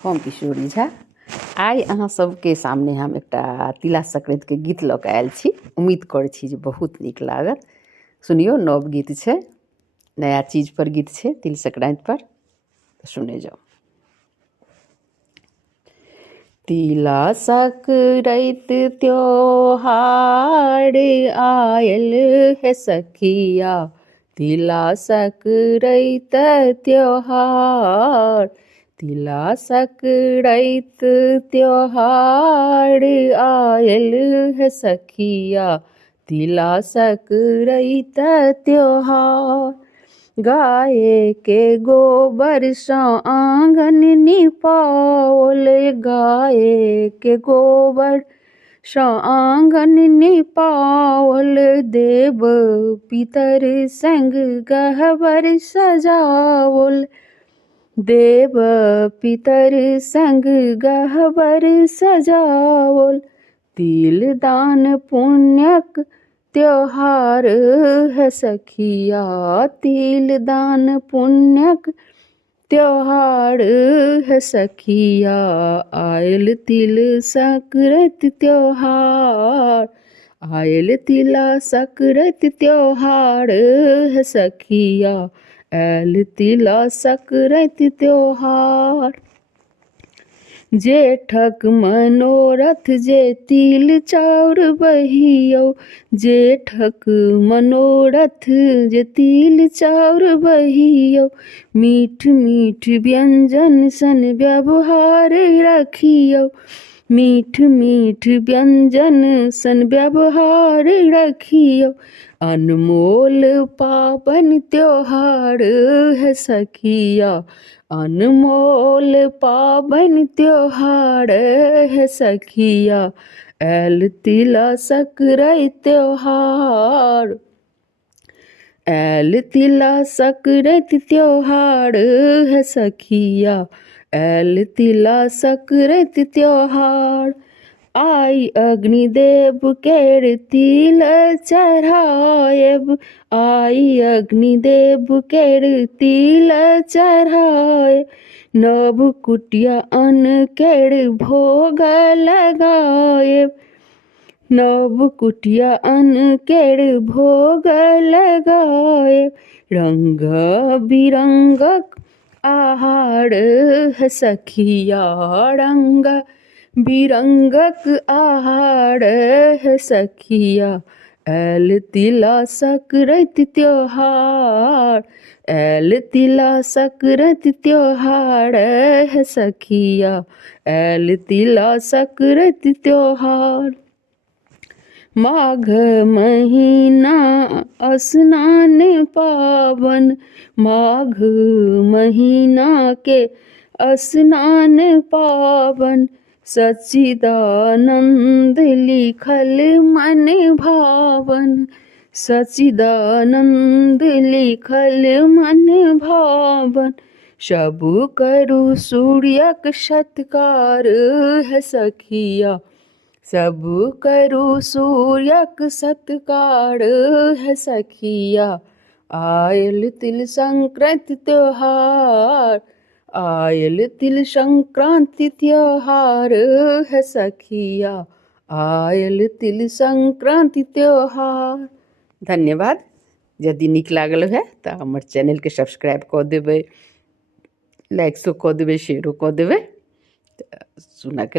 हम किशोरी झा। आइ अहाँ सबके सामने हम एकटा तिला संक्रांति के गीत लऽ कऽ आयल छी। उम्मीद करै छी जे बहुत नीक लागत। सुनियौ, नव गीत छै, नया चीज पर गीत छै, तिल संक्रांति पर, सुने जाओ। तिला संक्रांति त्योहार आयल है सखिया, तिला संक्रांति त्योहार, तिला संक्रांति त्योहार आयल है सखिया, तिला संक्रांति त्योहार। गाय के गोबर सँ आंगन निपाओल, गाय के गोबर सँ आंगन निपाओल, देव पितर संग गह्वर सजाओल, देव पितर संग गह्वर सजाओल। तिल दान पुण्यक त्योहार है सखिया, तिल दान पुण्यक त्योहार है सखिया, आयल तिल संक्रांति त्योहार, आयल तिला संक्रांति त्योहार है सखिया, आयल तिला संक्रांति त्योहार। जेठक मनोरथ जे तिल चाउर बहियौ, जेठक मनोरथ जे तिल चाउर बहियौ, मीठ मीठ व्यंजन सन व्यवहार रखियौ, मीठ मीठ व्यंजन सन व्यवहार रखियौ। अनमोल पावन त्योहार है सखिया, अनमोल पावन त्योहार है सखिया, आयल तिला संक्रांति त्योहार, आयल तिला संक्रांति त्योहार है सखिया, आयल तिला संक्रांति त्योहार। आई अग्निदेव केर तिल चढ़ाएब, आई अग्निदेव केर तिल चढ़ाएब, नव कुटिया अन्न केर भोग लगाएब, नव कुटिया अन्न केर भोग लगाएब। रंग बिरंगक आहार है सखिया, रंग बिरंगक आहार है सखिया, आयल तिला संक्रांति त्योहार, आयल तिला संक्रांति त्योहार है सखिया, आयल तिला संक्रांति त्योहार। माघ महीना स्नान पावन, माघ महीना के स्नान पावन, सच्चिदानंद लिखल मन भावन, सच्चिदानंद लिखल मन भावन। सब करू सूर्यक सत्कार है सखिया, सब करू सूर्यक सत्कार है सखिया, आयल तिल संक्रांति त्योहार, आयल तिल संक्रांति त्योहार है सखिया, आयल तिल संक्रांति त्योहार। धन्यवाद। यदि नीक लागल है तो हमर चैनल के सब्सक्राइब कऽ देबै, लाइक कऽ देबै, शेयरो कऽ देबै। सुनऽ के लेल